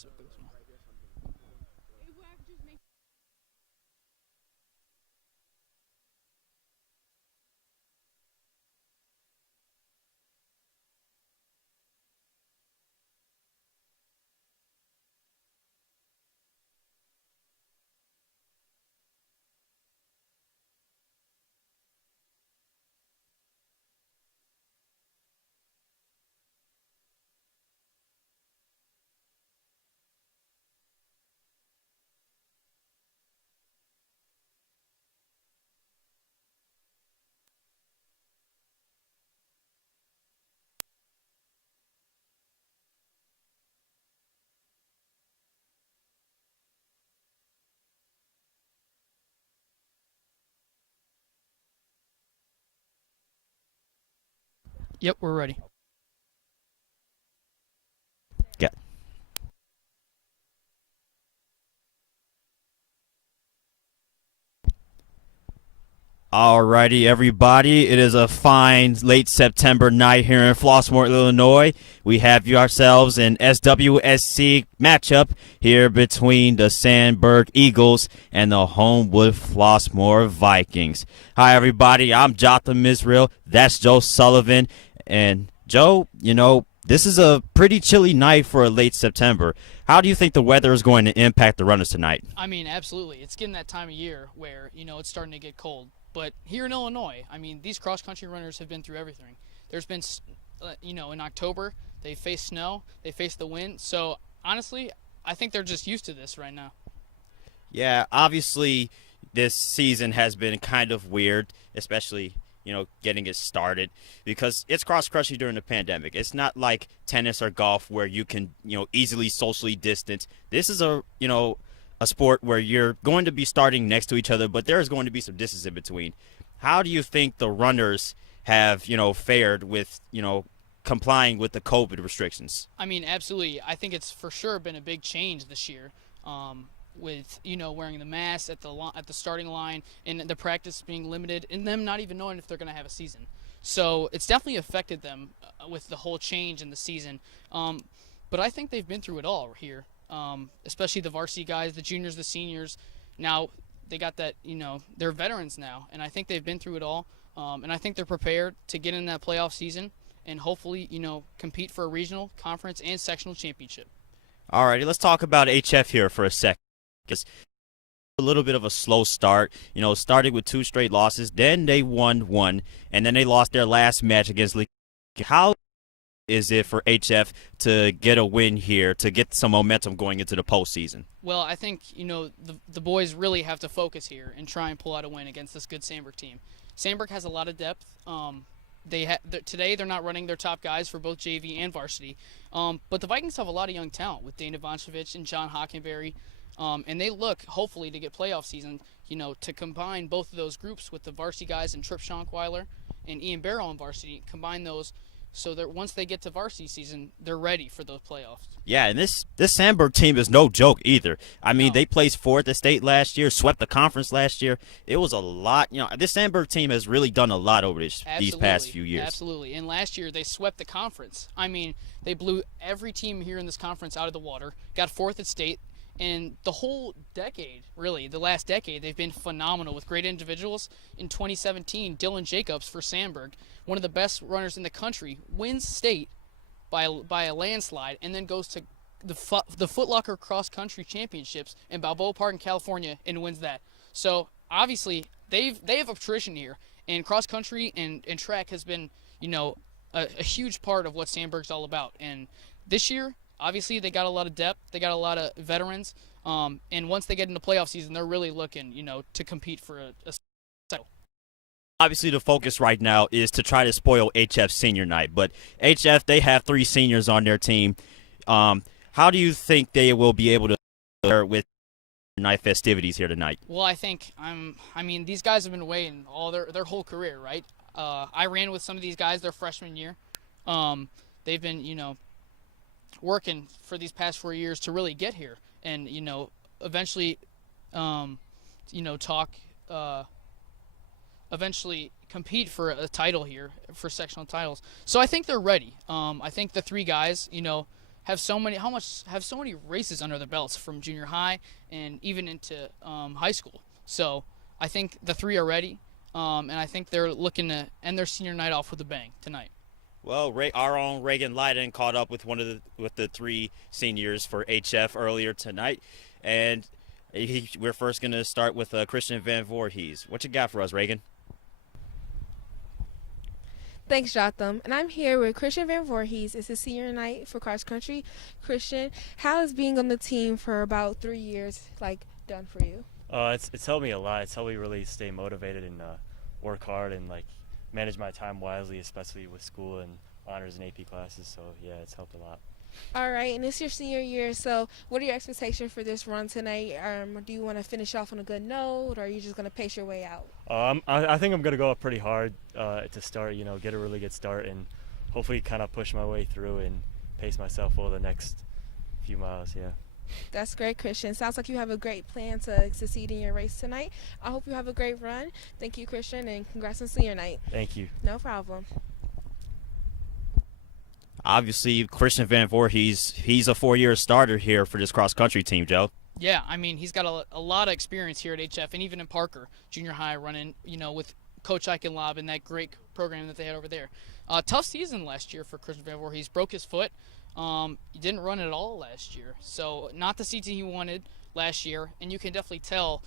specifically as well. Yep, we're ready. Yeah. Alrighty, everybody. It is a fine late September night here in Flossmoor, Illinois. We have ourselves an SWSC matchup here between the Sandburg Eagles and the Homewood Flossmoor Vikings. Hi, everybody. I'm Jotham Israel. That's Joe Sullivan. And Joe, this is a pretty chilly night for a late September. How do you think the weather is going to impact the runners tonight? I mean, absolutely. It's getting that time of year where, it's starting to get cold. But here in Illinois, I mean, these cross-country runners have been through everything. There's been, in October, they faced snow, they faced the wind. So, honestly, I think they're just used to this right now. Yeah, obviously, this season has been kind of weird, especially, getting it started because it's cross-country during the pandemic. It's not like tennis or golf where you can, easily socially distance. This is a sport where you're going to be starting next to each other, but there's going to be some distance in between. How do you think the runners have, fared with, complying with the COVID restrictions? I mean, absolutely. I think it's for sure been a big change this year. With wearing the mask at the starting line and the practice being limited and them not even knowing if they're going to have a season. So it's definitely affected them with the whole change in the season. But I think they've been through it all here, especially the varsity guys, the juniors, the seniors. Now they got that, they're veterans now, and I think they've been through it all. And I think they're prepared to get in that playoff season and hopefully, compete for a regional, conference, and sectional championship. All righty, let's talk about HF here for a second. Because a little bit of a slow start, started with 2 straight losses, then they won 1, and then they lost their last match against Lee. How is it for HF to get a win here, to get some momentum going into the postseason? Well, I think, the boys really have to focus here and try and pull out a win against this good Sandburg team. Sandburg has a lot of depth. Today they're not running their top guys for both JV and varsity, but the Vikings have a lot of young talent with Dana Vonchevich and John Hockenberry. And they look, hopefully, to get playoff season, to combine both of those groups with the varsity guys and Trip Schonkweiler and Ian Barrow on varsity, combine those so that once they get to varsity season, they're ready for those playoffs. Yeah, and this Sandburg team is no joke either. I mean, They placed 4th at state last year, swept the conference last year. It was a lot. This Sandburg team has really done a lot over these past few years. Absolutely. And last year, they swept the conference. I mean, they blew every team here in this conference out of the water, got 4th at state. And the whole decade, really, the last decade, they've been phenomenal with great individuals. In 2017, Dylan Jacobs for Sandburg, one of the best runners in the country, wins state by a landslide and then goes to the Foot Locker Cross Country Championships in Balboa Park in California and wins that. So, obviously, they have a tradition here. And cross country and track has been, a huge part of what Sandburg's all about. And this year, obviously, they got a lot of depth. They got a lot of veterans. And once they get into playoff season, they're really looking, to compete for a title. Obviously, the focus right now is to try to spoil HF senior night. But HF, they have 3 seniors on their team. How do you think they will be able to pair with night festivities here tonight? Well, I think these guys have been waiting all their whole career, right? I ran with some of these guys their freshman year. They've been, working for these past 4 years to really get here and eventually eventually compete for a title here, for sectional titles. So I think they're ready. I think the 3 guys have so many races under their belts from junior high and even into high school. So I think the three are ready, and I think they're looking to end their senior night off with a bang tonight. Well, our own Reagan Leiden caught up with with the three seniors for HF earlier tonight, and we're first going to start with Christian Van Voorhees. What you got for us, Reagan? Thanks, Jotham. And I'm here with Christian Van Voorhees. It's his senior night for cross country. Christian, how is being on the team for about 3 years done for you? It's helped me a lot. It's helped me really stay motivated and work hard and manage my time wisely, especially with school and honors and AP classes. So yeah, it's helped a lot. All right, and it's your senior year, so what are your expectations for this run tonight? Do you want to finish off on a good note, or are you just going to pace your way out? I think I'm going to go up pretty hard to start, get a really good start, and hopefully kind of push my way through and pace myself over the next few miles, yeah. That's great, Christian. Sounds like you have a great plan to succeed in your race tonight. I hope you have a great run. Thank you, Christian, and congrats on senior night. Thank you. No problem. Obviously, Christian Van Voorhees, he's a 4-year starter here for this cross-country team, Joe. Yeah, I mean, he's got a lot of experience here at HF and even in Parker Junior High running, with Coach Eichenlob and that great program that they had over there. Tough season last year for Christian Van Voorhees. Broke his foot. He didn't run at all last year. So not the season he wanted last year, and you can definitely tell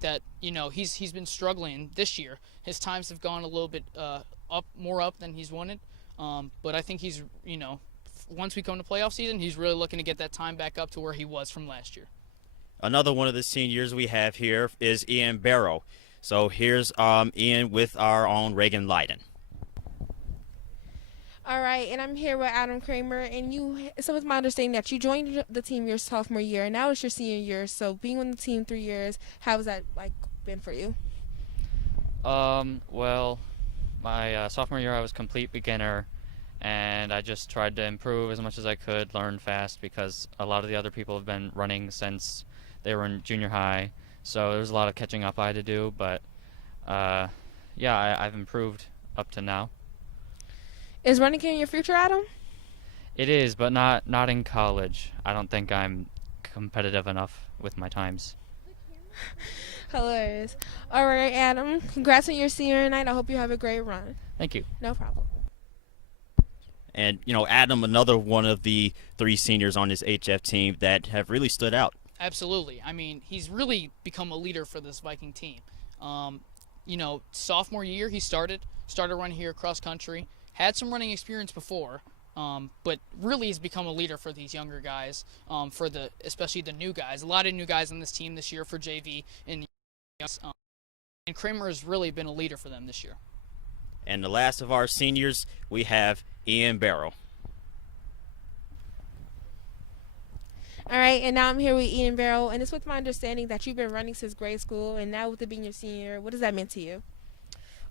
that, he's been struggling this year. His times have gone a little bit more up than he's wanted. But I think he's, once we come to playoff season, he's really looking to get that time back up to where he was from last year. Another one of the seniors we have here is Ian Barrow. So here's Ian with our own Reagan Leiden. All right, and I'm here with Adam Kramer, and so it's my understanding that you joined the team your sophomore year, and now it's your senior year, so being on the team 3 years, how has that been for you? Well, my sophomore year I was complete beginner, and I just tried to improve as much as I could, learn fast, because a lot of the other people have been running since they were in junior high, so there's a lot of catching up I had to do, but yeah, I've improved up to now. Is running in your future, Adam? It is, but not in college. I don't think I'm competitive enough with my times. Hilarious. All right, Adam, congrats on your senior night. I hope you have a great run. Thank you. No problem. And, Adam, another one of the 3 seniors on this HF team that have really stood out. Absolutely. I mean, he's really become a leader for this Viking team. Sophomore year he started running here cross country. Had some running experience before, but really has become a leader for these younger guys, especially the new guys. A lot of new guys on this team this year for JV, and Kramer has really been a leader for them this year. And the last of our seniors, we have Ian Barrow. All right, and now I'm here with Ian Barrow, and it's with my understanding that you've been running since grade school, and now with it being your senior, what does that mean to you?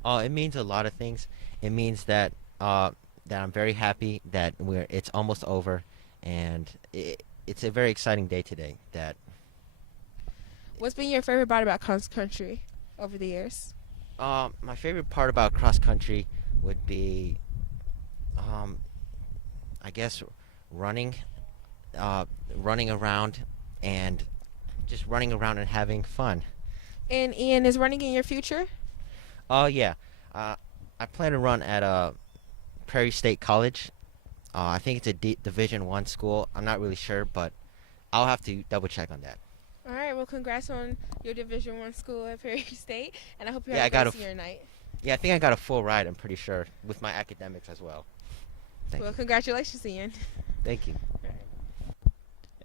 It means a lot of things. It means that that I'm very happy that it's almost over, and it's a very exciting day today. What's been your favorite part about cross country over the years? My favorite part about cross country would be, I guess, running around and just running around and having fun. And Ian, is running in your future? Yeah. I plan to run at Prairie State College. I think it's a Division I school. I'm not really sure, but I'll have to double check on that. All right. Well, congrats on your Division I school at Prairie State, and I hope you have a great senior night. Yeah, I think I got a full ride. I'm pretty sure with my academics as well. Thank you. Congratulations, Ian. Thank you.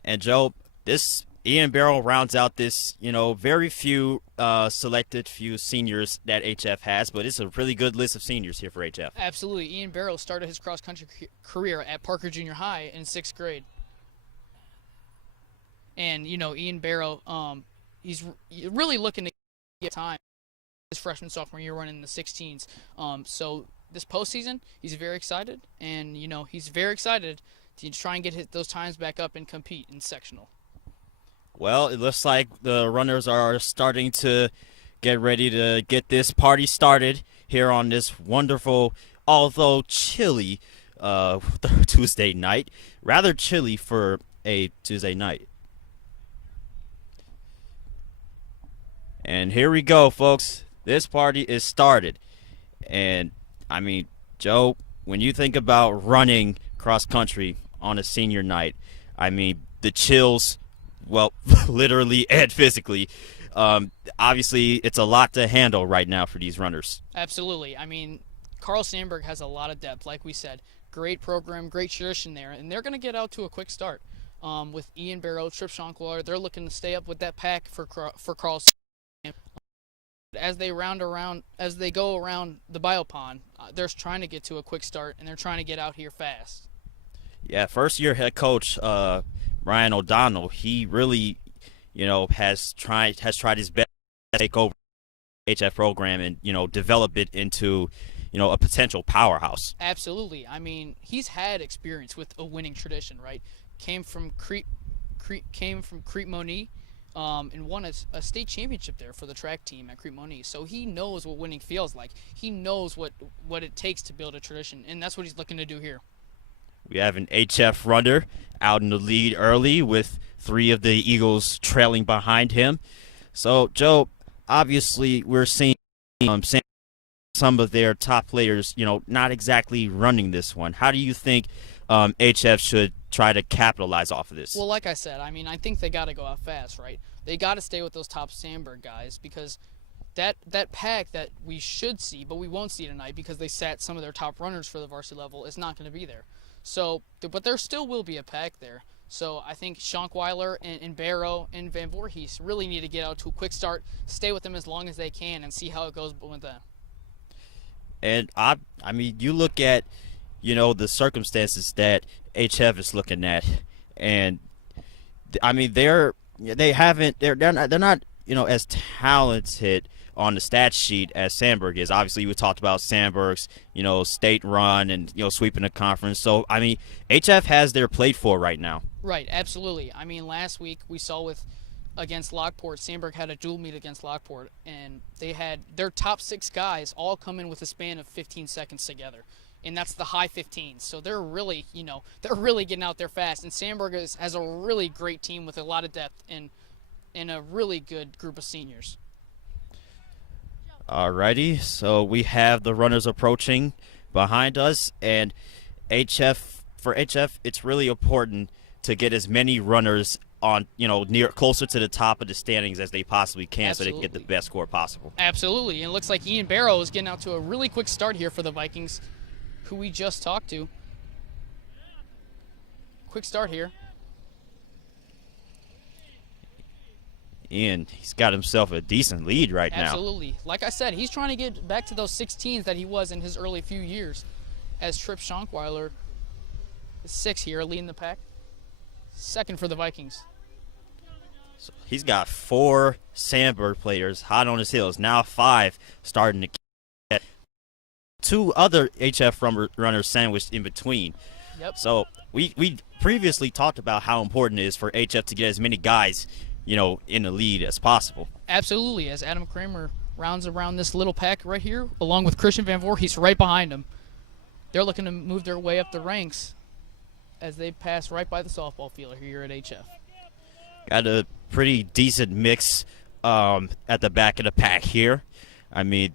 And Joe, this Ian Barrow rounds out this, very few selected few seniors that HF has, but it's a really good list of seniors here for HF. Absolutely. Ian Barrow started his cross-country career at Parker Junior High in 6th grade. And, Ian Barrow, he's really looking to get time his freshman, sophomore year running in the 16s. So this postseason, he's very excited, and, he's very excited to try and get those times back up and compete in sectional. Well, it looks like the runners are starting to get ready to get this party started here on this wonderful, although chilly, Tuesday night. Rather chilly for a Tuesday night. And here we go, folks. This party is started. And, I mean, Joe, when you think about running cross country on a senior night, I mean, the chills, well, literally and physically, obviously it's a lot to handle right now for these runners. Absolutely. I mean, Carl Sandburg has a lot of depth, like we said. Great program, great tradition there, and they're going to get out to a quick start. With Ian Barrow, Trip Shonkwaller, they're looking to stay up with that pack for Carl Sandburg. As they go around the biopond, they're trying to get to a quick start, and they're trying to get out here fast. Yeah, first-year head coach Brian O'Donnell, he really, has tried his best to take over the HF program and develop it into a potential powerhouse. Absolutely. I mean, he's had experience with a winning tradition, right? Came from Crete Moni, and won a state championship there for the track team at Crete Moni. So he knows what winning feels like. He knows what it takes to build a tradition, and that's what he's looking to do here. We have an HF runner out in the lead early with 3 of the Eagles trailing behind him. So, Joe, obviously we're seeing some of their top players, not exactly running this one. How do you think HF should try to capitalize off of this? Well, like I said, I mean, I think they got to go out fast, right? They got to stay with those top Sandburg guys because that pack that we should see, but we won't see tonight because they sat some of their top runners for the varsity level, is not going to be there. So, but there still will be a pack there. So I think Schonkweiler and Barrow and Van Voorhees really need to get out to a quick start, stay with them as long as they can, and see how it goes with them. And I mean, you look at, the circumstances that HF is looking at, and I mean they're not as talented on the stat sheet as Sandburg is. Obviously, we talked about Sandburg's state run and sweeping the conference. So I mean, HF has their plate for right now. Right, absolutely. I mean, last week we saw against Lockport, Sandburg had a dual meet against Lockport, and they had their top 6 guys all come in with a span of 15 seconds together, and that's the high 15s. So they're really, they're really getting out there fast. And Sandburg has a really great team with a lot of depth and a really good group of seniors. Alrighty, so we have the runners approaching behind us, and for HF, it's really important to get as many runners on, closer to the top of the standings as they possibly can. Absolutely. So they can get the best score possible. Absolutely, and it looks like Ian Barrow is getting out to a really quick start here for the Vikings, who we just talked to. Quick start here. Ian, he's got himself a decent lead right now. Absolutely. Like I said, he's trying to get back to those 16s that he was in his early few years, as Trip Schonkweiler is 6 here, leading the pack. 2nd for the Vikings. So he's got 4 Sandburg players hot on his heels. Now 5 starting to get 2 other HF runners sandwiched in between. Yep. So we previously talked about how important it is for HF to get as many guys in the lead as possible. Absolutely, as Adam Kramer rounds around this little pack right here, along with Christian Van Voorhees right behind him. They're looking to move their way up the ranks as they pass right by the softball field here at HF. Got a pretty decent mix at the back of the pack here. I mean,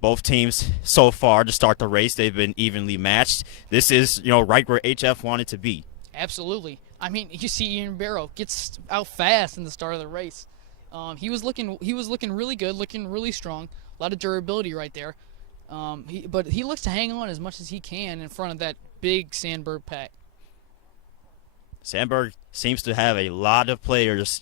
both teams so far to start the race, they've been evenly matched. This is, right where HF wanted to be. Absolutely. I mean, you see Ian Barrow gets out fast in the start of the race. He was looking really good, looking really strong. A lot of durability right there. But he looks to hang on as much as he can in front of that big Sandburg pack. Sandburg seems to have a lot of players,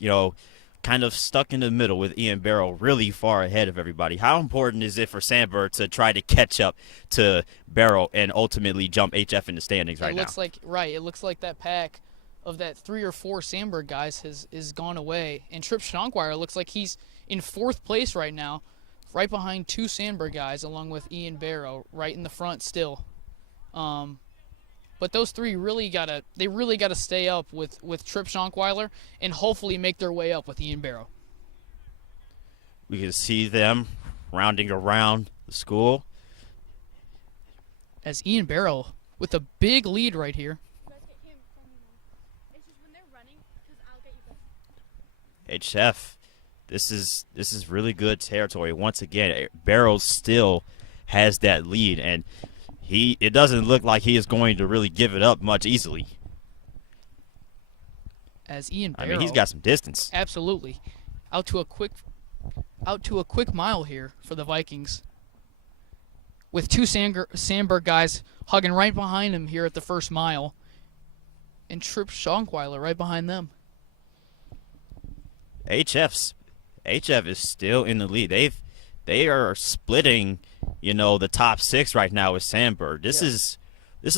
kind of stuck in the middle with Ian Barrow really far ahead of everybody. How important is it for Sandburg to try to catch up to Barrow and ultimately jump HF in the standings right now? It looks like that pack of that 3 or 4 Sandburg guys is gone away. And Trip Schonkweiler looks like he's in 4th place right now, right behind 2 Sandburg guys, along with Ian Barrow right in the front still. But those 3 really gotta stay up with Trip Schonkweiler and hopefully make their way up with Ian Barrow. We can see them rounding around the school. As Ian Barrow with a big lead right here. HF, this is really good territory. Once again, Barrows still has that lead, and it doesn't look like he is going to really give it up much easily. As Ian Barrow, I mean, he's got some distance. absolutely out to a quick mile here for the Vikings, with two Sandburg guys hugging right behind him here at the first mile, and Tripp Schonkweiler right behind them. HF is still in the lead. They are splitting, the top 6 right now with Sandburg. This is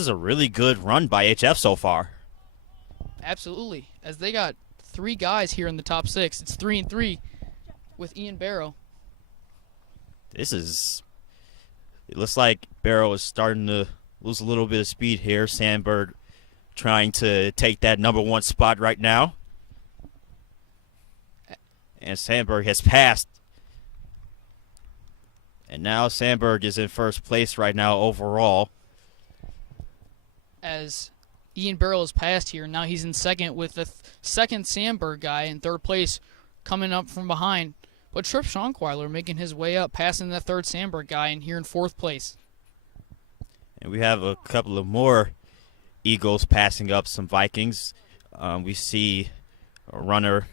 a really good run by HF so far. Absolutely, as they got 3 guys here in the top 6. It's 3-3 with Ian Barrow. It looks like Barrow is starting to lose a little bit of speed here. Sandburg trying to take that number 1 spot right now. And Sandburg has passed. And now Sandburg is in first place right now overall. As Ian Barrow has passed here, now he's in second with the second Sandburg guy in third place coming up from behind. But Tripp Schonkweiler making his way up, passing that third Sandburg guy, and here in fourth place. And we have a couple of more Eagles passing up some Vikings. We see a runner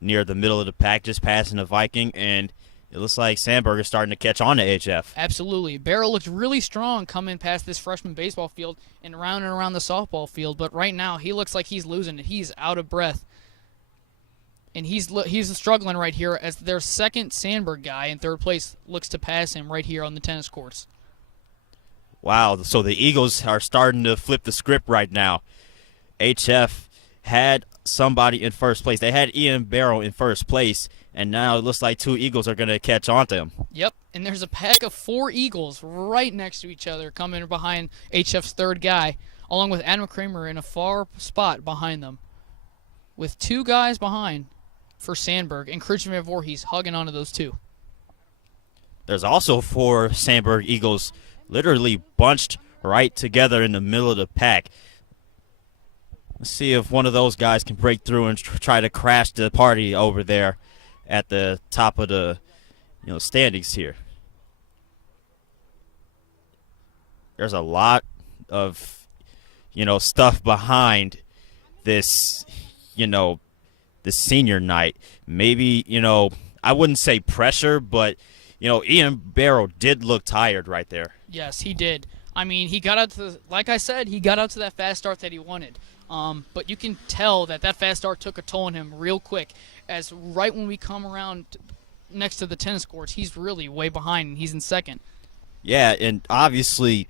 near the middle of the pack just passing a Viking, and it looks like Sandburg is starting to catch on to HF. Absolutely. Barrow looked really strong coming past this freshman baseball field and around the softball field, but right now he looks like he's losing it. He's out of breath. And he's struggling right here as their second Sandburg guy in third place looks to pass him right here on the tennis courts. Wow, so the Eagles are starting to flip the script right now. HF had somebody in first place. They had Ian Barrow in first place, and now it looks like 2 Eagles are going to catch on to him. Yep, and there's a pack of 4 Eagles right next to each other coming behind HF's third guy, along with Adam Kramer in a far spot behind them. With 2 guys behind for Sandburg, and Christian Van Voorhees hugging onto those 2. There's also 4 Sandburg Eagles literally bunched right together in the middle of the pack. Let's see if one of those guys can break through and try to crash the party over there at the top of the standings here. There's a lot of stuff behind this this senior night. Maybe I wouldn't say pressure, but Ian Barrow did look tired right there. Yes, he did. I mean, he got out to that fast start that he wanted. But you can tell that fast start took a toll on him real quick, as right when we come around next to the tennis courts, he's really way behind, and he's in second. Yeah, and obviously,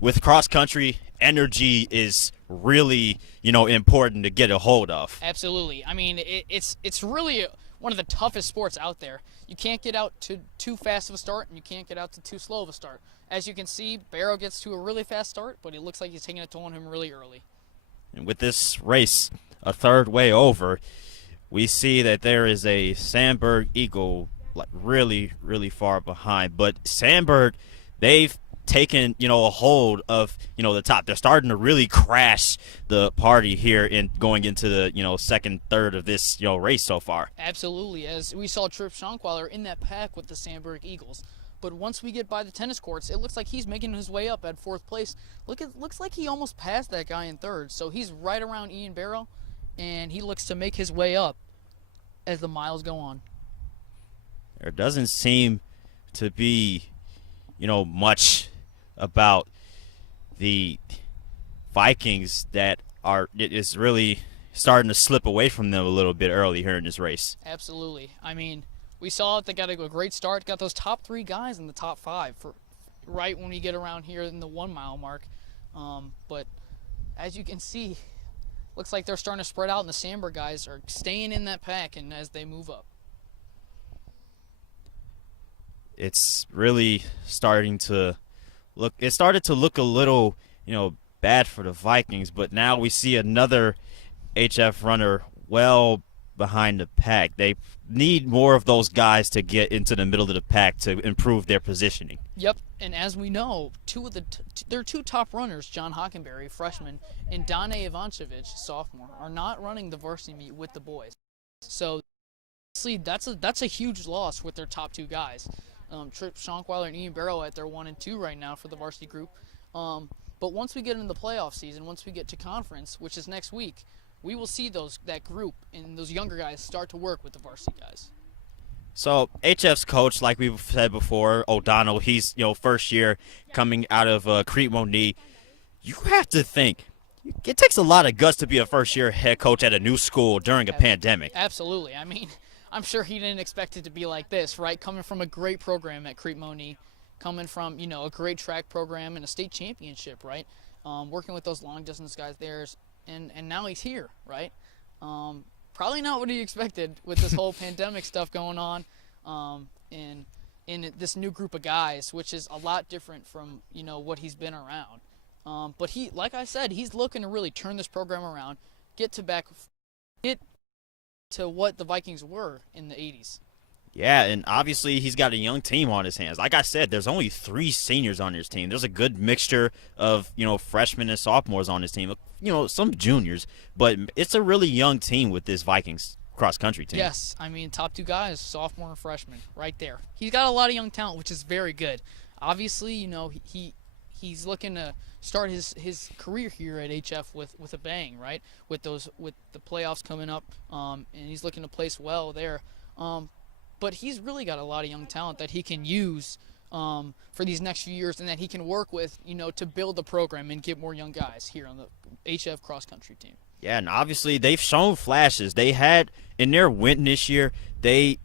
with cross country, energy is really, important to get a hold of. Absolutely. I mean, it's really one of the toughest sports out there. You can't get out to too fast of a start, and you can't get out to too slow of a start. As you can see, Barrow gets to a really fast start, but it looks like he's taking a toll on him really early. And with this race a third way over, we see that there is a Sandburg Eagle really, really far behind. But Sandburg, they've taken, a hold of, the top. They're starting to really crash the party here in going into the, second third of this, race so far. Absolutely, as we saw Tripp Schonkweiler in that pack with the Sandburg Eagles. But once we get by the tennis courts, it looks like he's making his way up at fourth place. Looks like he almost passed that guy in third. So he's right around Ian Barrow, and he looks to make his way up as the miles go on. There doesn't seem to be, much about the Vikings that is really starting to slip away from them a little bit early here in this race. Absolutely. I mean, we saw it. They got a great start. Got those top 3 guys in the top 5 for right when we get around here in the 1 mile mark. But as you can see, looks like they're starting to spread out, and the Sandburg guys are staying in that pack and as they move up. It's really starting to look. It started to look a little, bad for the Vikings, but now we see another HF runner well behind the pack. They need more of those guys to get into the middle of the pack to improve their positioning. Yep, and as we know, their two top runners, John Hockenberry, freshman, and Dane Ivancevic, sophomore, are not running the varsity meet with the boys. So, obviously, that's a huge loss with their top two guys. Trip Schonkweiler and Ian Barrow they're 1 and 2 right now for the varsity group. But once we get into the playoff season, once we get to conference, which is next week, we will see that group and those younger guys start to work with the varsity guys. So HF's coach, like we've said before, O'Donnell, he's first year coming out of Crete Monique. You have to think it takes a lot of guts to be a first year head coach at a new school during a pandemic. Absolutely. I mean, I'm sure he didn't expect it to be like this, right? Coming from a great program at Crete Monique, coming from a great track program and a state championship, right? Working with those long distance guys there, and now he's here, right? Probably not what he expected with this whole pandemic stuff going on, in this new group of guys, which is a lot different from what he's been around. But he, like I said, he's looking to really turn this program around, get to what the Vikings were in the 80s. Yeah, and obviously he's got a young team on his hands. Like I said, there's only 3 seniors on his team. There's a good mixture of, freshmen and sophomores on his team. Some juniors, but it's a really young team with this Vikings cross-country team. Yes, I mean, top 2 guys, sophomore and freshman, right there. He's got a lot of young talent, which is very good. Obviously, he's looking to start his career here at HF with a bang, right? With the playoffs coming up, and he's looking to place well there. But he's really got a lot of young talent that he can use for these next few years, and that he can work with, to build the program and get more young guys here on the HF cross-country team. Yeah, and obviously they've shown flashes. They had, in their win this year, they,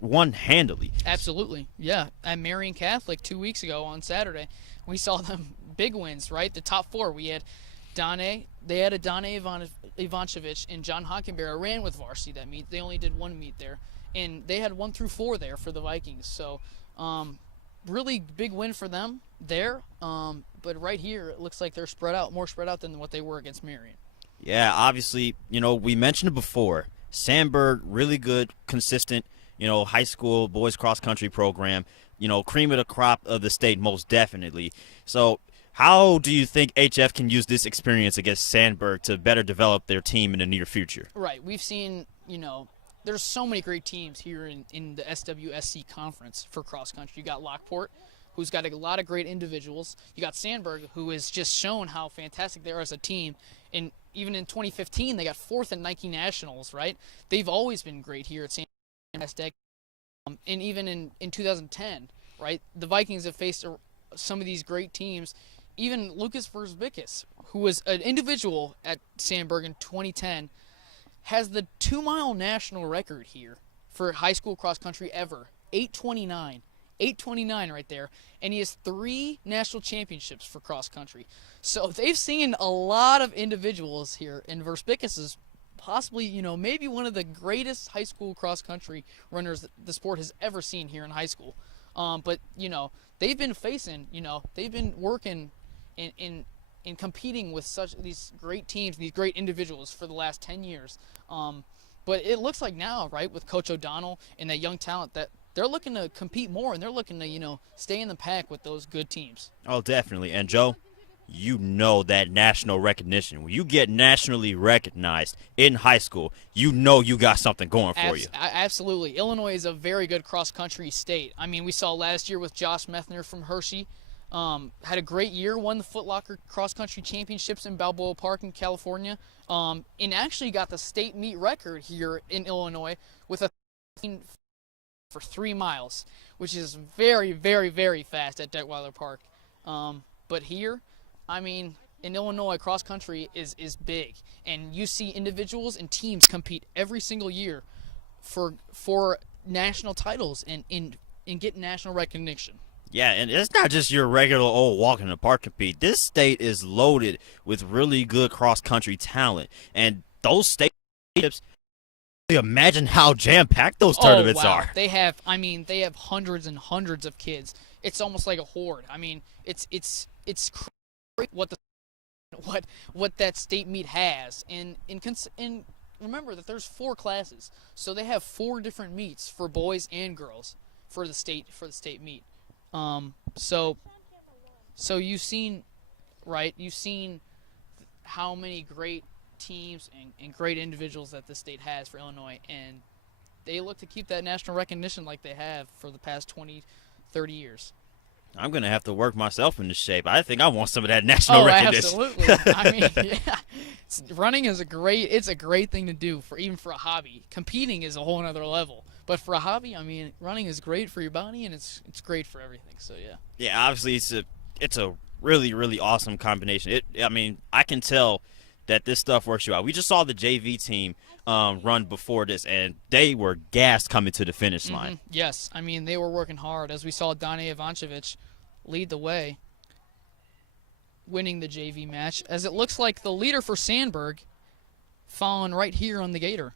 won handily. Absolutely, yeah. At Marion Catholic 2 weeks ago on Saturday, we saw them big wins, right? The top 4, we had Dane Ivancevic and John Hockenberry ran with varsity that meet. They only did 1 meet there. And they had 1 through 4 there for the Vikings. So, really big win for them there. But right here, it looks like they're more spread out than what they were against Marion. Yeah, obviously, we mentioned it before. Sandburg, really good, consistent, high school boys cross-country program. Cream of the crop of the state, most definitely. So, how do you think HF can use this experience against Sandburg to better develop their team in the near future? Right. We've seen, there's so many great teams here in the SWSC conference for cross country. You got Lockport, who's got a lot of great individuals. You got Sandburg, who has just shown how fantastic they are as a team. And even in 2015, they got 4th at Nike Nationals, right? They've always been great here at Sandburg. And even in 2010, right? The Vikings have faced some of these great teams. Even Lucas Verzbickus, who was an individual at Sandburg in 2010, has the 2-mile national record here for high school cross country ever. 8:29 right there, and he has 3 national championships for cross country. So they've seen a lot of individuals here, and Verzbickus is possibly, maybe one of the greatest high school cross country runners that the sport has ever seen here in high school. But they've been working in competing with these great teams, these great individuals for the last 10 years. But it looks like now, right, with Coach O'Donnell and that young talent, that they're looking to compete more, and they're looking to, stay in the pack with those good teams. Oh, definitely. And, Joe, that national recognition. When you get nationally recognized in high school, you got something going for you. Absolutely. Illinois is a very good cross-country state. I mean, we saw last year with Josh Methner from Hershey. Had a great year, won the Foot Locker cross-country championships in Balboa Park in California, and actually got the state meet record here in Illinois with a for 3 miles, which is very, very, very fast at Detweiler Park. But here, I mean, in Illinois, cross-country is big, and you see individuals and teams compete every single year for national titles and get national recognition. Yeah, and it's not just your regular old walk in the park compete. This state is loaded with really good cross-country talent, and those state championships, imagine how jam-packed those tournaments are. They have hundreds and hundreds of kids. It's almost like a horde. I mean, it's crazy what that state meet has, and remember that there's 4 classes, so they have 4 different meets for boys and girls for the state meet. So you've seen, right? You've seen how many great teams and great individuals that the state has for Illinois, and they look to keep that national recognition like they have for the past 20, 30 years. I'm going to have to work myself into shape. I think I want some of that national recognition. Absolutely. I mean, yeah. Running is a great thing to do even for a hobby. Competing is a whole other level. But for a hobby, I mean, running is great for your body and it's great for everything. So, yeah. Yeah, obviously it's a really, really awesome combination. I mean, I can tell that this stuff works you out. We just saw the JV team run before this, and they were gassed coming to the finish line. Yes, I mean, they were working hard. As we saw Dane Ivancevic lead the way, winning the JV match, as it looks like the leader for Sandburg following right here on the Gator.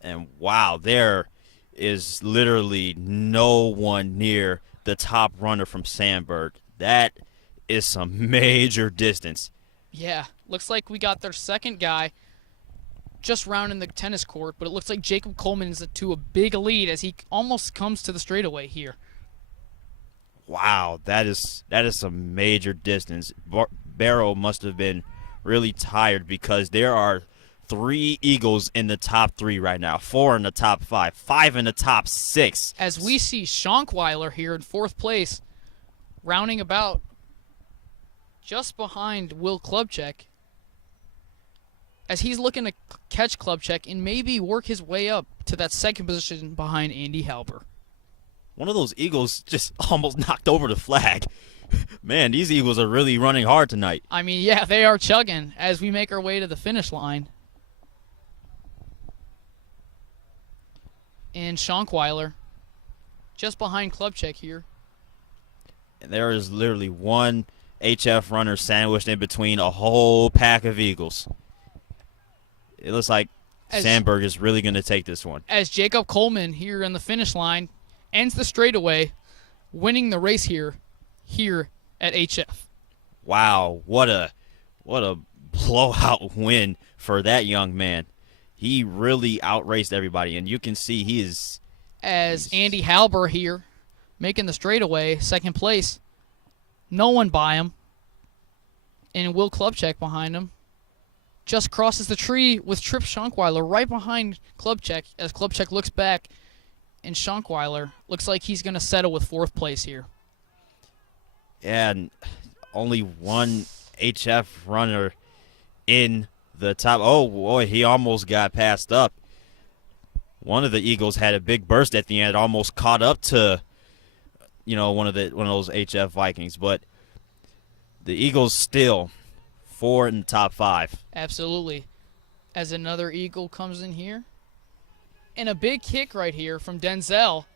And wow, there is literally no one near the top runner from Sandburg. That is some major distance. Yeah, looks like we got their second guy just rounding the tennis court, but it looks like Jacob Coleman is to a big lead as he almost comes to the straightaway here. Wow, that is some major distance. Barrow must have been really tired because there are 3 Eagles in the top 3 right now, 4 in the top 5, 5 in the top 6. As we see Schonkweiler here in 4th place, rounding about just behind Will Klubchek, as he's looking to catch Klubchek and maybe work his way up to that second position behind Andy Halber. One of those Eagles just almost knocked over the flag. Man, these Eagles are really running hard tonight. I mean, yeah, they are chugging as we make our way to the finish line. And Schonkweiler just behind Klubchek here. And there is literally one HF runner sandwiched in between a whole pack of Eagles. It looks like Sandburg is really going to take this one. As Jacob Coleman here on the finish line ends the straightaway, winning the race here at HF. Wow, what a blowout win for that young man. He really outraced everybody, and you can see he's Andy Halber here making the straightaway, second place. No one by him. And Will Klubchek behind him. Just crosses the tree with Tripp Schonkweiler right behind Klubchek as Klubchek looks back, and Schonkweiler looks like he's going to settle with 4th place here. And only one HF runner in the top. Oh, boy, he almost got passed up. One of the Eagles had a big burst at the end, almost caught up to, one of those HF Vikings. But the Eagles still 4 in the top 5. Absolutely. As another Eagle comes in here. And a big kick right here from Denzel.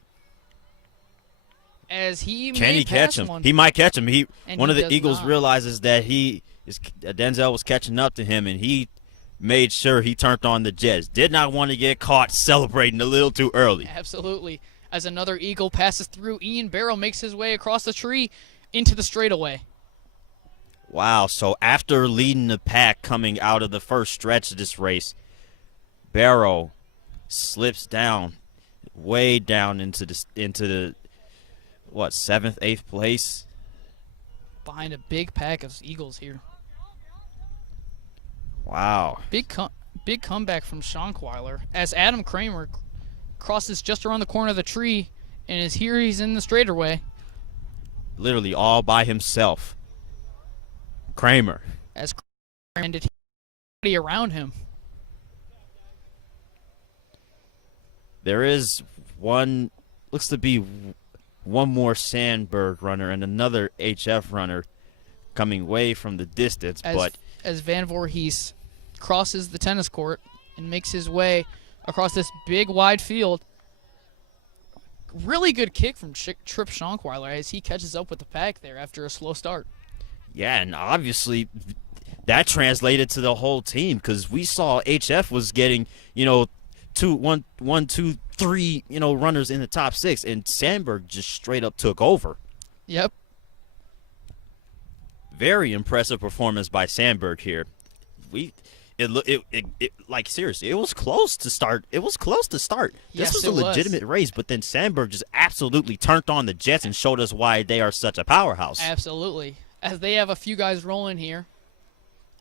As he Can he catch him? He might catch him. One of the Eagles realizes that Denzel was catching up to him, and he made sure he turned on the jets. Did not want to get caught celebrating a little too early. Absolutely. As another Eagle passes through, Ian Barrow makes his way across the tree into the straightaway. Wow, so after leading the pack coming out of the first stretch of this race, Barrow slips down, way down into the 7th, 8th place? Behind a big pack of Eagles here. Wow. Big comeback from Schonkweiler as Adam Kramer crosses just around the corner of the tree and he's in the straightaway. Literally all by himself. Kramer. As Kramer ended around him. There is looks to be one more Sandburg runner and another HF runner coming way from the distance. As Van Voorhees crosses the tennis court and makes his way across this big, wide field. Really good kick from Tripp Schonkweiler as he catches up with the pack there after a slow start. Yeah, and obviously that translated to the whole team because we saw HF was getting, 1, 2, 3, runners in the top 6, and Sandburg just straight up took over. Yep. Very impressive performance by Sandburg here. like seriously, it was close to start. It was close to start. Yes, This was it a was. legitimate race, but then Sandburg just absolutely turned on the Jets and showed us why they are such a powerhouse. Absolutely. As they have a few guys rolling here.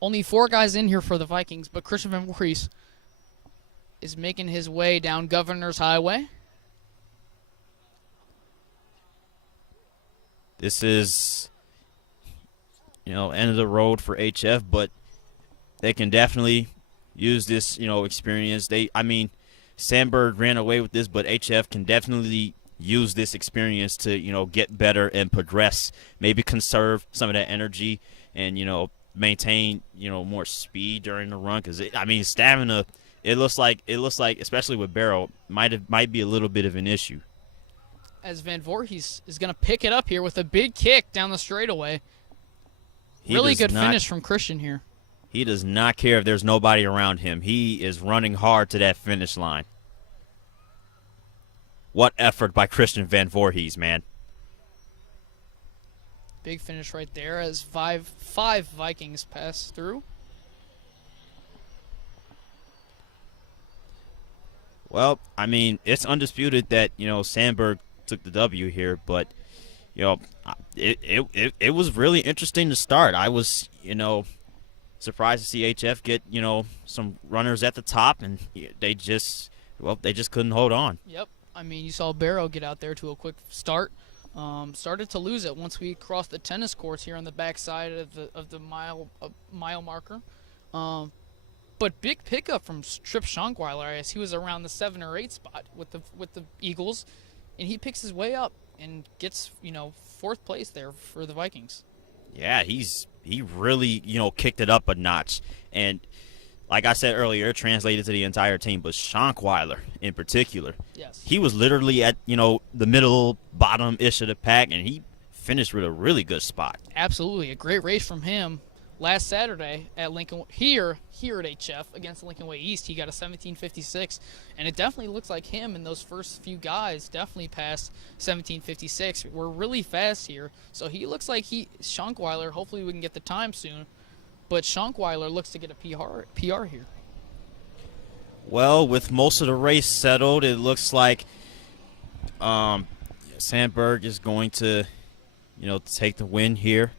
Only 4 guys in here for the Vikings, but Christian Van Voorhees is making his way down Governor's Highway. This is, end of the road for HF, but they can definitely use this, experience. Sandburg ran away with this, but HF can definitely use this experience to, get better and progress. Maybe conserve some of that energy and, maintain, more speed during the run. Because stamina. It looks like, especially with Barrow, might be a little bit of an issue. As Van Voorhees is going to pick it up here with a big kick down the straightaway. Really good finish from Christian here. He does not care if there's nobody around him. He is running hard to that finish line. What effort by Christian Van Voorhees, man. Big finish right there as five Vikings pass through. Well, it's undisputed that, Sandburg took the W here, but, it was really interesting to start. I was, surprised to see HF get, some runners at the top, and they just couldn't hold on. Yep. You saw Barrow get out there to a quick start. Started to lose it once we crossed the tennis courts here on the backside of the mile marker. But big pickup from Trip Schonkweiler as he was around the 7 or 8 spot with the Eagles, and he picks his way up and gets 4th place there for the Vikings. Yeah, he really kicked it up a notch, and like I said earlier, it translated to the entire team. But Schonkweiler in particular, yes, he was literally at the middle bottom ish of the pack, and he finished with a really good spot. Absolutely, a great race from him. Last Saturday at Lincoln here at HF against Lincoln Way East, he got a 17:56, and it definitely looks like him and those first few guys definitely passed 17:56. We're really fast here, so he looks like Schonkweiler. Hopefully, we can get the time soon, but Schonkweiler looks to get a PR here. Well, with most of the race settled, it looks like Sandburg is going to, take the win here.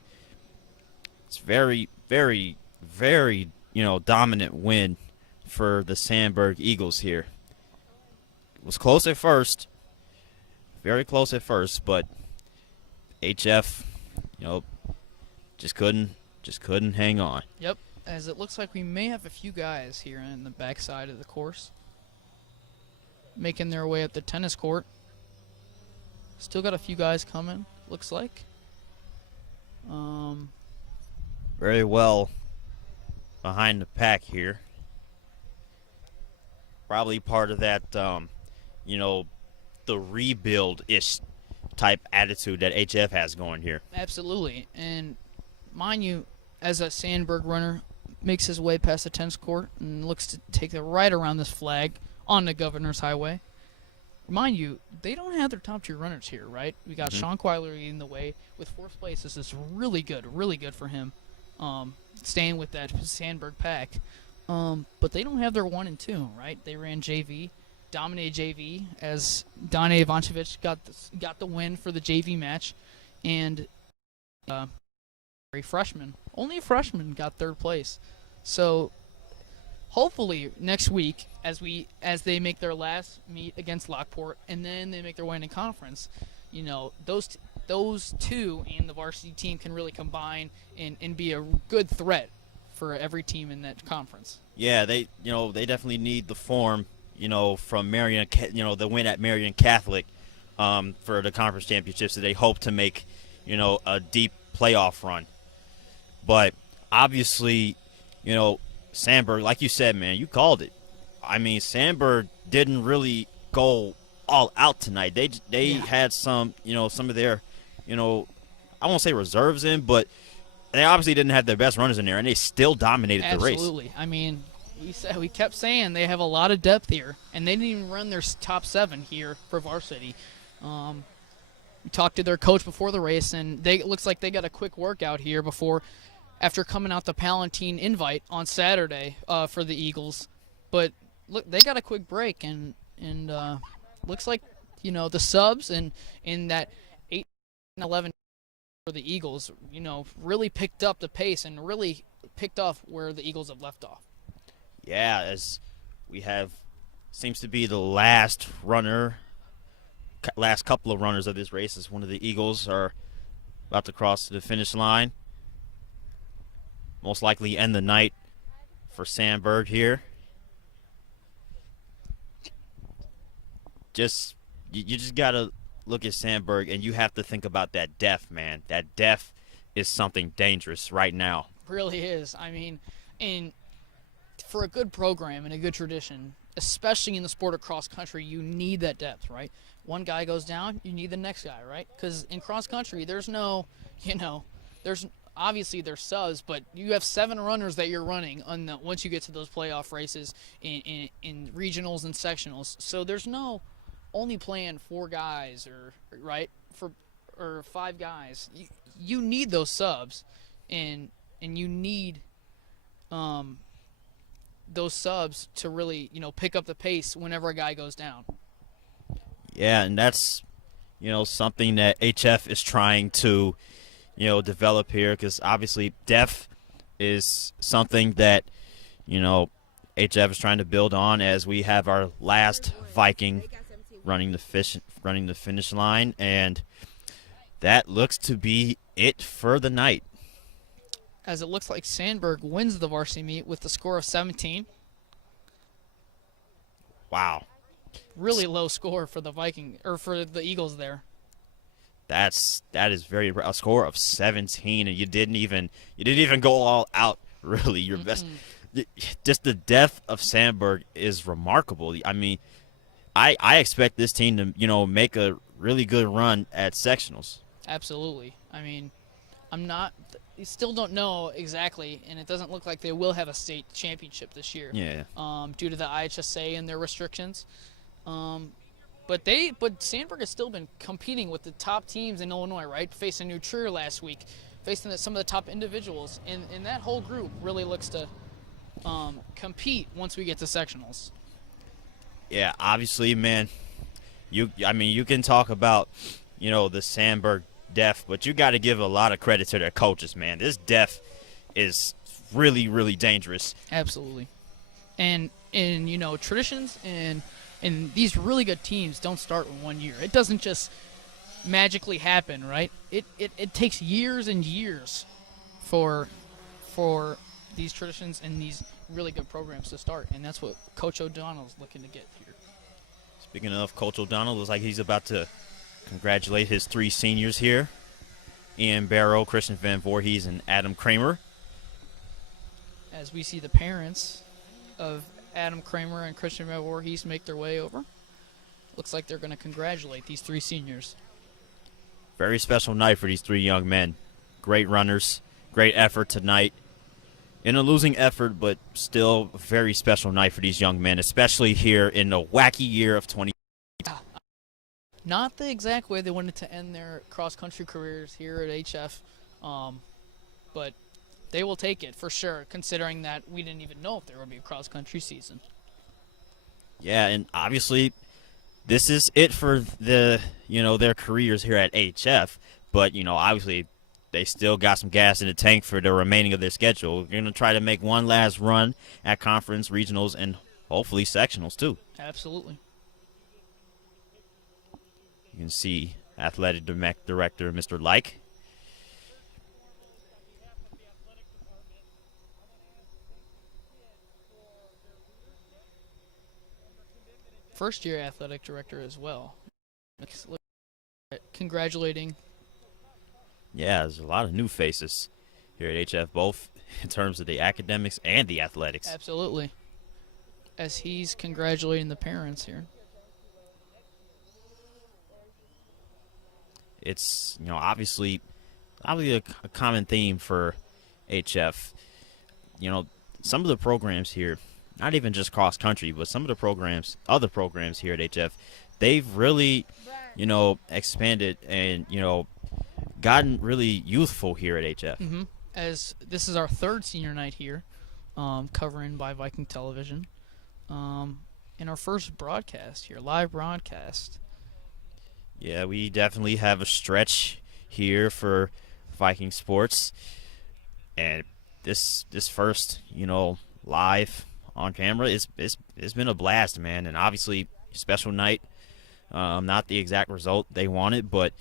It's very, very, very, dominant win for the Sandburg Eagles here. It was close at first, very close at first, but HF, just couldn't hang on. Yep, as it looks like we may have a few guys here in the backside of the course making their way up the tennis court. Still got a few guys coming, looks like. Very well behind the pack here. Probably part of that, the rebuild-ish type attitude that HF has going here. Absolutely. And mind you, as a Sandburg runner makes his way past the tennis court and looks to take the right around this flag on the Governor's Highway, mind you, they don't have their top 2 runners here, right? We got Schonkweiler leading the way with 4th place. This is really good for him. Staying with that Sandburg pack. But they don't have their 1 and 2, right? They ran JV, dominated JV as Dane Ivancevic got the win for the JV match, and only a freshman got 3rd place. So hopefully next week, as they make their last meet against Lockport, and then they make their way into conference, those 2 and the varsity team can really combine and be a good threat for every team in that conference. Yeah, they definitely need the form, from Marion, the win at Marion Catholic, for the conference championships that they hope to make, a deep playoff run. But obviously, Sandburg, like you said, man, you called it. Sandburg didn't really go all out tonight. They had some of their, I won't say reserves in, but they obviously didn't have their best runners in there, and they still dominated the race. Absolutely. We kept saying they have a lot of depth here, and they didn't even run their top 7 here for varsity. We talked to their coach before the race, and it looks like they got a quick workout here before after coming out the Palatine invite on Saturday for the Eagles. But look, they got a quick break, and looks like the subs and in that 8-11 for the Eagles, really picked up the pace and really picked off where the Eagles have left off. Yeah, as we have, seems to be the last couple of runners of this race, as one of the Eagles are about to cross the finish line. Most likely end the night for Sandburg here. You just gotta look at Sandburg, and you have to think about that depth, man. That depth is something dangerous right now. Really is. I mean, and for a good program and a good tradition, especially in the sport of cross country, you need that depth, right? One guy goes down, you need the next guy, right? Because in cross country, there's no, there's obviously there's subs, but you have 7 runners that you're running once you get to those playoff races in regionals and sectionals. So there's no only playing 4 guys or 5 guys. You need those subs, and you need those subs to really pick up the pace whenever a guy goes down. Yeah, and that's something that HF is trying to develop here, because obviously depth is something that HF is trying to build on, as we have our last Viking running the finish line, and that looks to be it for the night. As it looks like Sandburg wins the varsity meet with the score of 17. Wow. Really low score for the for the Eagles there. That is a score of 17, and you didn't even go all out, really. Your best, just the depth of Sandburg is remarkable. I mean, I expect this team to make a really good run at sectionals. Absolutely. I mean, you still don't know exactly, and it doesn't look like they will have a state championship this year. Yeah. Due to the IHSA and their restrictions. But Sandburg has still been competing with the top teams in Illinois, right? Facing New Trier last week, facing some of the top individuals, and that whole group really looks to compete once we get to sectionals. Yeah, obviously, man. You can talk about the Sandburg depth, but you got to give a lot of credit to their coaches, man. This depth is really, really dangerous. Absolutely. And traditions and these really good teams don't start in 1 year. It doesn't just magically happen, right? It takes years and years for these traditions and these really good programs to start, and that's what Coach O'Donnell's looking to get here. Speaking of Coach O'Donnell, looks like he's about to congratulate his 3 seniors here: Ian Barrow, Christian Van Voorhees, and Adam Kramer. As we see the parents of Adam Kramer and Christian Van Voorhees make their way over, looks like they're going to congratulate these 3 seniors. Very special night for these 3 young men. Great runners, great effort tonight. In a losing effort, but still a very special night for these young men, especially here in the wacky year of 20. Not the exact way they wanted to end their cross-country careers here at HF, but they will take it for sure, considering that we didn't even know if there would be a cross-country season. Yeah, and obviously this is it for their careers here at HF, but obviously they still got some gas in the tank for the remaining of their schedule. They're going to try to make one last run at conference, regionals, and hopefully sectionals too. Absolutely. You can see athletic director Mr. Like. First-year athletic director as well. Congratulating. Yeah, there's a lot of new faces here at HF, both in terms of the academics and the athletics. Absolutely. As he's congratulating the parents here. It's obviously a common theme for HF. Some of the programs here, not even just cross country, but some of the other programs here at HF, they've really expanded and gotten really youthful here at HF. Mm-hmm. as this is our third senior night here, covering by Viking Television, in our first broadcast here, live broadcast. Yeah, we definitely have a stretch here for Viking sports, and this first, live on camera, it's been a blast, man. And obviously, special night. Not the exact result they wanted, but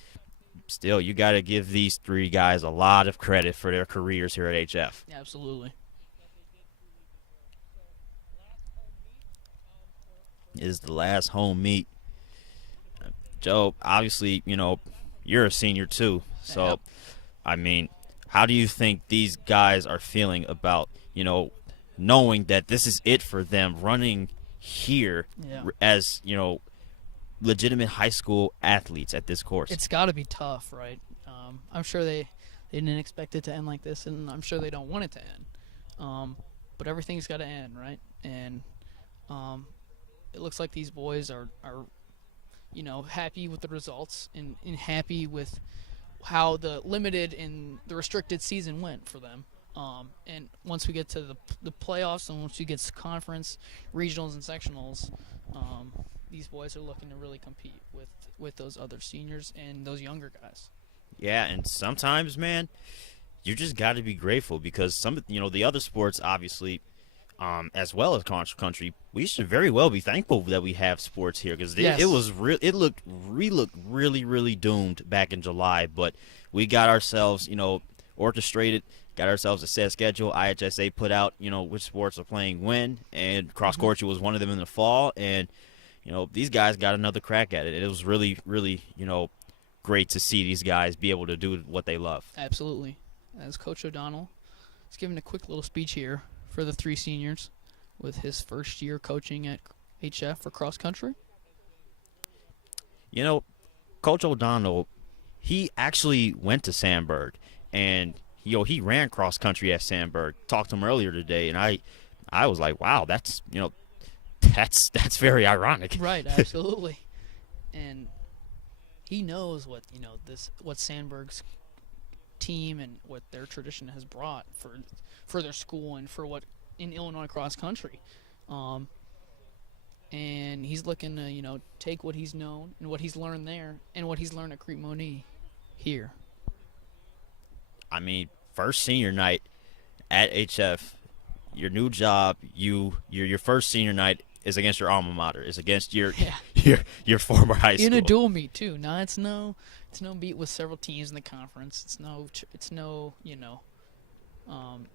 still, you got to give these three guys a lot of credit for their careers here at HF. Absolutely. It is the last home meet. Joe, obviously, you're a senior too. So, Yep. I mean, how do you think these guys are feeling about, knowing that this is it for them running here Yeah. as, legitimate high school athletes at this course? It's got to be tough, right? I'm sure they didn't expect it to end like this, and I'm sure they don't want it to end. But everything's got to end, right? And it looks like these boys are happy with the results and happy with how the limited and the restricted season went for them. And once we get to the playoffs and once we get to conference, regionals, and sectionals, these boys are looking to really compete with those other seniors and those younger guys. Yeah, and sometimes, man, you just got to be grateful because the other sports, obviously, as well as cross country, we should very well be thankful that we have sports here because Yes. we looked really, really doomed back in July, but we got ourselves, orchestrated, got ourselves a set schedule. IHSA put out, which sports are playing when, and cross country was one of them in the fall, and these guys got another crack at it. It was really, really, great to see these guys be able to do what they love. Absolutely. As Coach O'Donnell is giving a quick little speech here for the three seniors with his first year coaching at HF for cross country. Coach O'Donnell, he actually went to Sandburg, and he ran cross country at Sandburg. Talked to him earlier today, and I was like, wow, that's very ironic. Right, absolutely. And he knows what Sandburg's team and what their tradition has brought for their school and for what in Illinois cross country. And he's looking to, take what he's known and what he's learned there and what he's learned at Crete-Monee here. I mean, first senior night at HF, your new job, your first senior night is against your alma mater, is against your former high school. In a dual meet too. Now it's no meet with several teams in the conference. It's no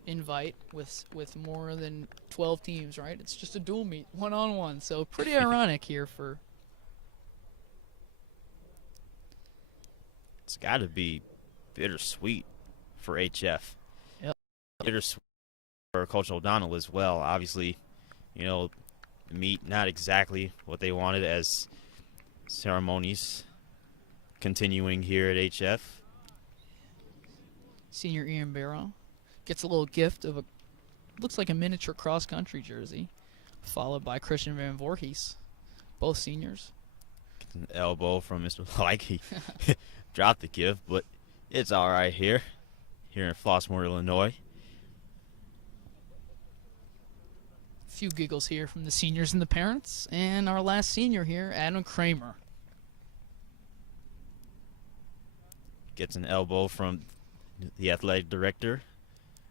invite with more than 12 teams, right? It's just a dual meet, 1-on-1. So pretty ironic here for. It's got to be bittersweet for HF. Yep. Bittersweet for Coach O'Donnell as well. Obviously, the meet not exactly what they wanted as ceremonies continuing here at HF. Senior Ian Barrow gets a little gift of looks like a miniature cross-country jersey, followed by Christian Van Voorhees, both seniors. An elbow from Mr. Like he dropped the gift, but it's all right here in Flossmoor, Illinois. Few giggles here from the seniors and the parents, and our last senior here, Adam Kramer. Gets an elbow from the athletic director,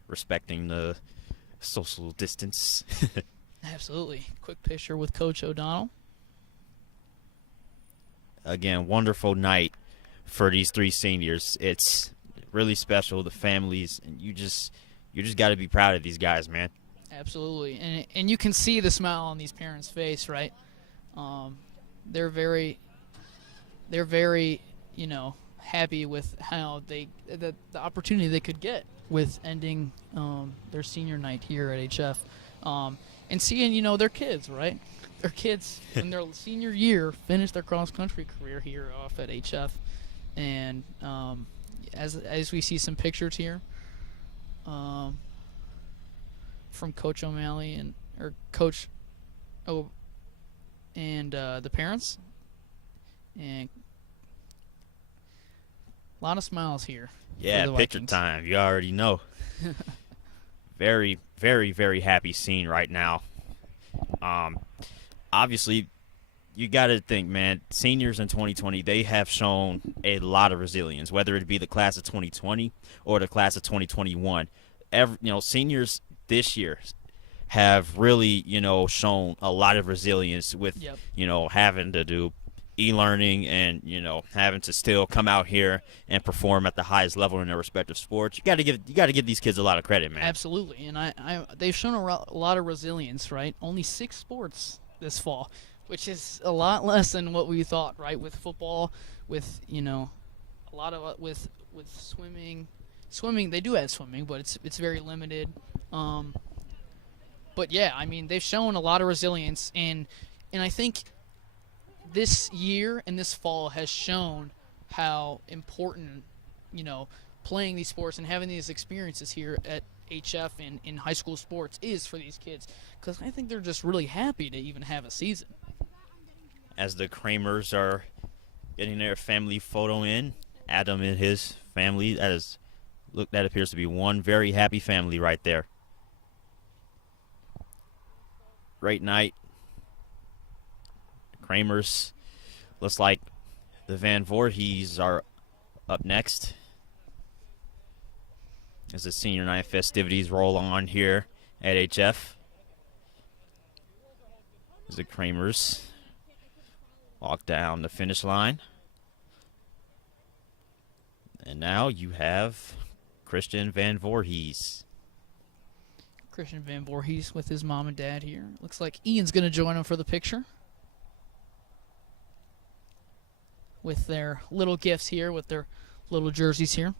respecting the social distance. Absolutely. Quick picture with Coach O'Donnell. Again, wonderful night for these three seniors. It's really special, the families, and you just got to be proud of these guys, man. Absolutely, and you can see the smile on these parents' face, right? They're very, happy with how the opportunity they could get with ending their senior night here at HF, and seeing their kids, right? Their kids in their senior year finish their cross country career here off at HF, and as we see some pictures here. From Coach O'Malley and the parents, and a lot of smiles here. Yeah, for the picture Vikings. time. You already know. Very, very, very happy scene right now. Obviously, you got to think, man, seniors in 2020, they have shown a lot of resilience, whether it be the class of 2020 or the class of 2021. Seniors this year have really, shown a lot of resilience with, Yep. having to do e-learning and, having to still come out here and perform at the highest level in their respective sports. You got to give these kids a lot of credit, man. Absolutely, and they've shown a lot of resilience, right? Only 6 sports this fall, which is a lot less than what we thought, right? With football, with a lot of with swimming. Swimming, they do have swimming, but it's very limited. But yeah, I mean, they've shown a lot of resilience, and I think this year and this fall has shown how important, playing these sports and having these experiences here at HF and in high school sports is for these kids, because I think they're just really happy to even have a season. As the Kramers are getting their family photo in, Adam and his family, that appears to be one very happy family right there. Great night. Kramers, looks like the Van Voorhees are up next as the senior night festivities roll on here at HF. As the Kramers walk down the finish line. And now you have Christian Van Voorhees. Christian Van Voorhees with his mom and dad here. Looks like Ian's going to join him for the picture with their little gifts here, with their little jerseys here.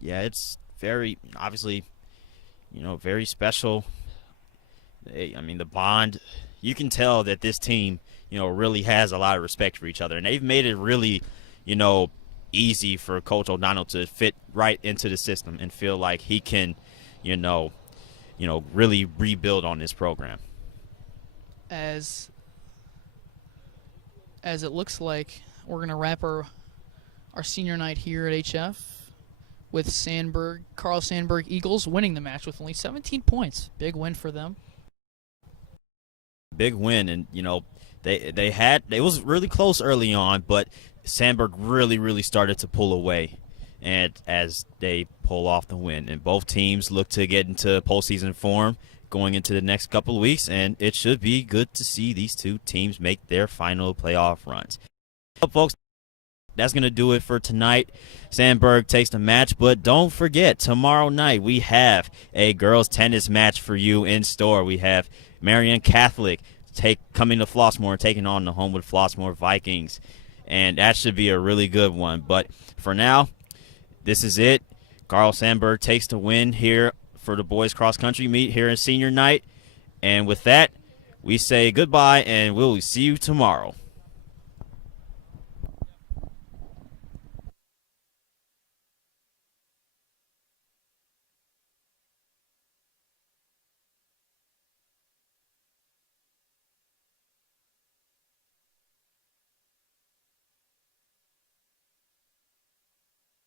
Yeah, it's very, obviously, very special. The bond, you can tell that this team, really has a lot of respect for each other. And they've made it really, easy for Coach O'Donnell to fit right into the system and feel like he can, really rebuild on this program. As it looks like we're going to wrap our senior night here at HF with Carl Sandburg Eagles winning the match with only 17 points. Big win for them. Big win, and it was really close early on, but Sandburg really started to pull away, and as they pull off the win, and both teams look to get into postseason form going into the next couple of weeks, and it should be good to see these two teams make their final playoff runs. Well, folks, that's going to do it for tonight. Sandburg takes the match, but don't forget, tomorrow night we have a girls tennis match for you in store. We have Marian Catholic coming to Flossmoor and taking on the Homewood Flossmoor Vikings, and that should be a really good one. But for now, this is it. Carl Sandburg takes the win here for the boys cross-country meet here in senior night. And with that, we say goodbye, and we'll see you tomorrow.